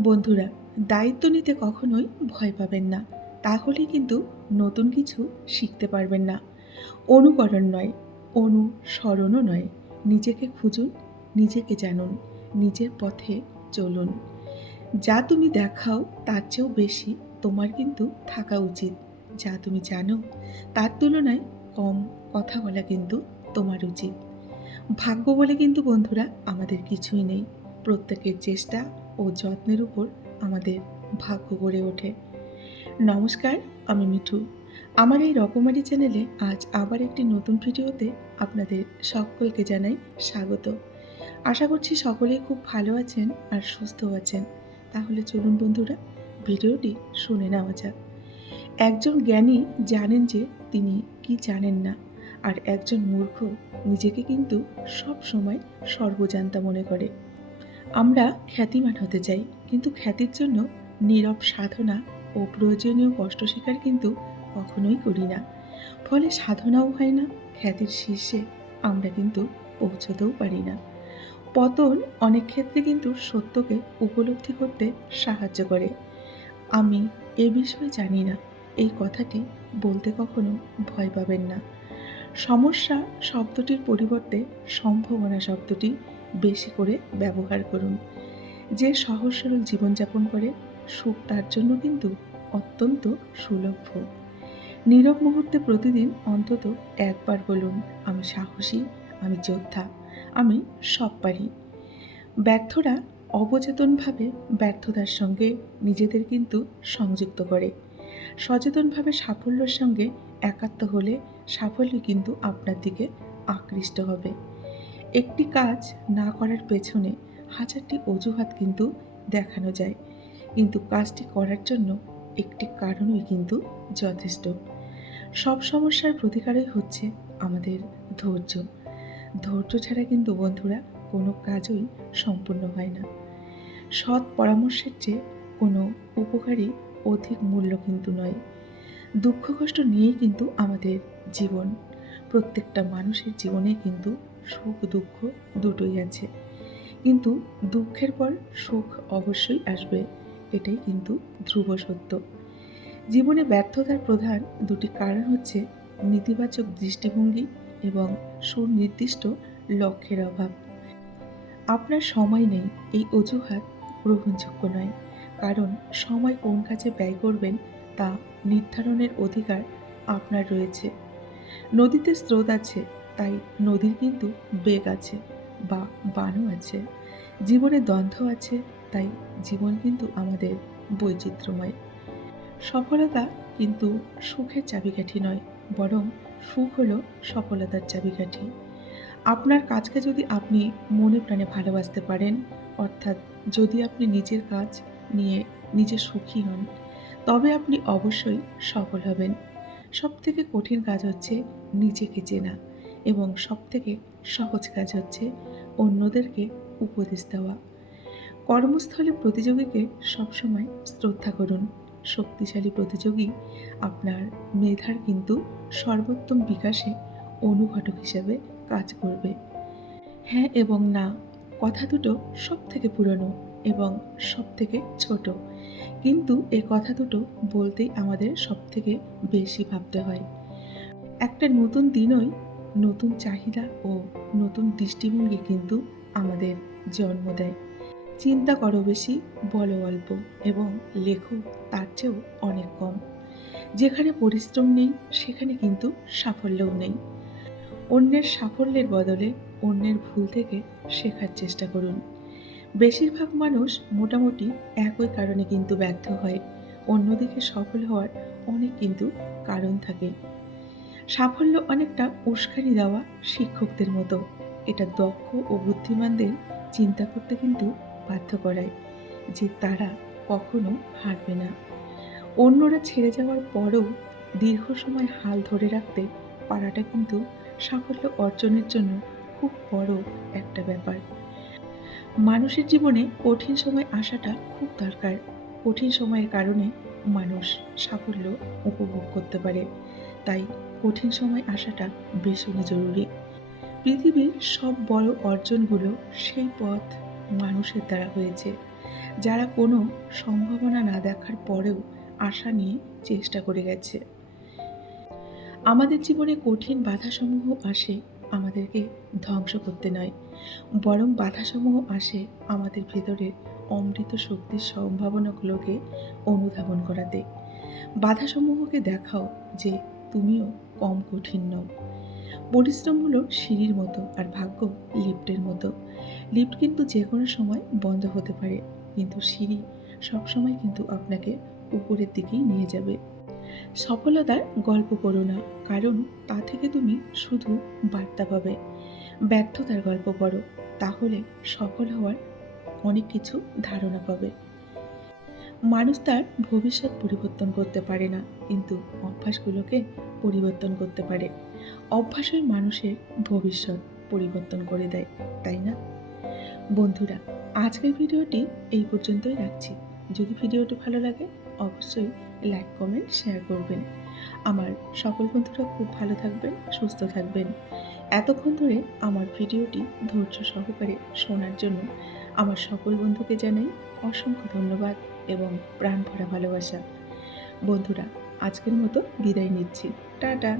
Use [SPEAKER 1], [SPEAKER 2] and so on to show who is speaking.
[SPEAKER 1] বন্ধুরা, দায়িত্ব নিতে কখনোই ভয় পাবেন না। তাহলে কিন্তু নতুন কিছু শিখতে পারবেন না। অনুকরণ নয়, অনুসরণও নয়। নিজেকে খুঁজুন, নিজেকে জানুন, নিজের পথে চলুন। যা তুমি দেখাও, তার চেয়েও বেশি তোমার কিন্তু থাকা উচিত। যা তুমি জানো, তার তুলনায় কম কথা বলা কিন্তু তোমার উচিত। ভাগ্য বলে কিন্তু বন্ধুরা, আমাদের কিছুই নেই। প্রত্যেকের চেষ্টা ও যত্নের উপর আমাদের ভাগ্য গড়ে ওঠে। নমস্কার, আমি মিঠু। আমার এই রকমারি চ্যানেলে আজ আবার একটি নতুন ভিডিওতে আপনাদের সকলকে জানাই স্বাগত। আশা করছি সকলেই খুব ভালো আছেন আর সুস্থ আছেন। তাহলে চলুন বন্ধুরা, ভিডিওটি শুনে নেওয়া যাক। একজন জ্ঞানী জানেন যে তিনি কি জানেন না, আর একজন মূর্খ নিজেকে কিন্তু সব সময় সর্বজান্তা মনে করে। আমরা খ্যাতিমান হতে চাই, কিন্তু খ্যাতির জন্য নীরব সাধনা ও প্রয়োজনীয় কষ্ট স্বীকার কিন্তু কখনোই করি না। ফলে সাধনাও হয় না, খ্যাতির শীর্ষে আমরা কিন্তু পৌঁছতেও পারি না। পতন অনেক ক্ষেত্রে কিন্তু সত্যকে উপলব্ধি করতে সাহায্য করে। আমি এ বিষয়ে জানি না, এই কথাটি বলতে কখনো ভয় পাবেন না। সমস্যা শব্দটির পরিবর্তে সম্ভাবনা শব্দটি বেশি করে ব্যবহার করুন। যে সহজ সরল জীবনযাপন করে, সুখ তার জন্য কিন্তু অত্যন্ত সুলভ্য নীরব মুহূর্তে প্রতিদিন অন্তত একবার বলুন, আমি সাহসী, আমি যোদ্ধা, আমি সব পারি ব্যর্থরা অবচেতনভাবে ব্যর্থতার সঙ্গে নিজেদের কিন্তু সংযুক্ত করে। সচেতনভাবে সাফল্যের সঙ্গে একাত্ম হলে সাফল্য কিন্তু আপনার দিকে আকৃষ্ট হবে। একটি কাজ না করার পেছনে হাজারটি অজুহাত কিন্তু দেখানো যায়। কিন্তু কাজটি করার জন্য একটি কারণই কিন্তু যথেষ্ট। সব সমস্যার প্রতিকারই হচ্ছে আমাদের ধৈর্য। ধৈর্য ছাড়া কিন্তু বন্ধুরা কোনো কাজই সম্পূর্ণ হয় না। সৎ পরামর্শের চেয়ে কোনো উপকারী অধিক মূল্য কিন্তু নয়। দুঃখ কষ্ট নিয়েই কিন্তু আমাদের জীবন। প্রত্যেকটা মানুষের জীবনে কিন্তু সুখ, দুঃখ দুটোই আছে। কিন্তু দুঃখের পর সুখ অবশ্যই আসবে, এটাই কিন্তু ধ্রুব সত্য। জীবনে ব্যর্থতার প্রধান দুটি কারণ হচ্ছে নেতিবাচক দৃষ্টিভঙ্গি এবং সুনির্দিষ্ট লক্ষ্যের অভাব। আপনার সময় নেই, এই অজুহাত গ্রহণযোগ্য নয়। কারণ সময় কোন কাজে ব্যয় করবেন তা নির্ধারণের অধিকার আপনার রয়েছে। নদীতে স্রোত আছে, তাই নদীর কিন্তু বেগ আছে বা বানও আছে। জীবনে দ্বন্দ্ব আছে, তাই জীবন কিন্তু আমাদের বৈচিত্র্যময়। সফলতা কিন্তু সুখের চাবিকাঠি নয়, বরং সুখ হলো সফলতার চাবিকাঠি। আপনার কাজকে যদি আপনি মনে প্রাণে ভালোবাসতে পারেন, অর্থাৎ যদি আপনি নিজের কাজ নিয়ে নিজে সুখী হন। তবে আপনি অবশ্যই সফল হবেন। সবথেকে কঠিন কাজ হচ্ছে নিজেকে চেনা এবং সবথেকে সহজ কাজ হচ্ছে অন্যদেরকে উপদেশ দেওয়া। কর্মস্থলে প্রতিযোগীকে সবসময় শ্রদ্ধা করুন। শক্তিশালী প্রতিযোগী আপনার মেধার কিন্তু সর্বোত্তম বিকাশে অনুঘটক হিসেবে কাজ করবে। হ্যাঁ এবং না, কথা দুটো সব থেকে পুরনো। এবং সব থেকে ছোট। কিন্তু এ কথা দুটো বলতেই আমাদের সব থেকে বেশি ভাবতে হয়। একটা নতুন দিনই নতুন চাহিদা ও নতুন দৃষ্টিভঙ্গি কিন্তু আমাদের জন্ম দেয়। চিন্তা করো বেশি, বলো অল্প এবং লেখো, তার চেয়েও অনেক কম। যেখানে পরিশ্রম নেই, সেখানে কিন্তু সাফল্যও নেই। অন্যের সাফল্যের বদলে অন্যের ভুল থেকে শেখার চেষ্টা করুন। বেশিরভাগ মানুষ মোটামুটি একই কারণে কিন্তু ব্যর্থ হয়। অন্যদিকে সফল হওয়ার অনেক কিন্তু কারণ থাকে। সাফল্য অনেকটা উস্কানি দেওয়া শিক্ষকদের মতো। এটা দক্ষ ও বুদ্ধিমানদের চিন্তা করতে কিন্তু বাধ্য করায় যে তারা কখনো হারবে না। অন্যরা ছেড়ে যাওয়ার পরও দীর্ঘ সময় হাল ধরে রাখতে পারাটা কিন্তু সাফল্য অর্জনের জন্য খুব বড় একটা ব্যাপার। মানুষের জীবনে কঠিন সময় আসাটা খুব দরকার। কঠিন সময়ের কারণে মানুষ সাফল্য উপভোগ করতে পারে। তাই কঠিন সময় আসাটা ভীষণই জরুরি। পৃথিবীর সব বড় অর্জনগুলো সেই পথ মানুষের দ্বারা হয়েছে। যারা কোনো সম্ভাবনা না দেখার পরেও আশা নিয়ে চেষ্টা করে গেছে। আমাদের জীবনে কঠিন বাধাসমূহ আসে আমাদেরকে ধ্বংস করতে নয়। বরং বাধাসমূহ আসে আমাদের ভেতরের অমৃত শক্তির সম্ভাবনাগুলোকে অনুধাবন করাতে। বাধাসমূহকে দেখাও যে তুমিও কম কঠিন নও। পরিশ্রম হলো সিঁড়ির মতো আর ভাগ্য লিফটের মতো। লিফট কিন্তু যে কোনো সময় বন্ধ হতে পারে, কিন্তু সিঁড়ি সবসময় কিন্তু আপনাকে উপরের দিকেই নিয়ে যাবে। সফলতার গল্প করো না, কারণ তা থেকে তুমি শুধু বার্তা পাবে। ব্যর্থতার গল্প পড়ো, তাহলে সফল হওয়ার অনেক কিছু ধারণা পাবে। মানুষ তার ভবিষ্যৎ পরিবর্তন করতে পারে না, কিন্তু অভ্যাসগুলোকে পরিবর্তন করতে পারে। অভ্যাসই মানুষের ভবিষ্যৎ পরিবর্তন করে দেয়, তাই না? বন্ধুরা, আজকের ভিডিওটি এই পর্যন্তই রাখছি। যদি ভিডিওটি ভালো লাগে, অবশ্যই লাইক কমেন্ট শেয়ার করবেন। আমার সকল বন্ধুরা খুব ভালো থাকবেন, সুস্থ থাকবেন। এতক্ষণ ধরে আমার ভিডিওটি ধৈর্য সহকারে শোনার জন্য আমার সকল বন্ধুকে জানাই অসংখ্য ধন্যবাদ এবং প্রাণ ভরা ভালোবাসা। বন্ধুরা, আজকের মতো বিদায় নিচ্ছি। টাটা!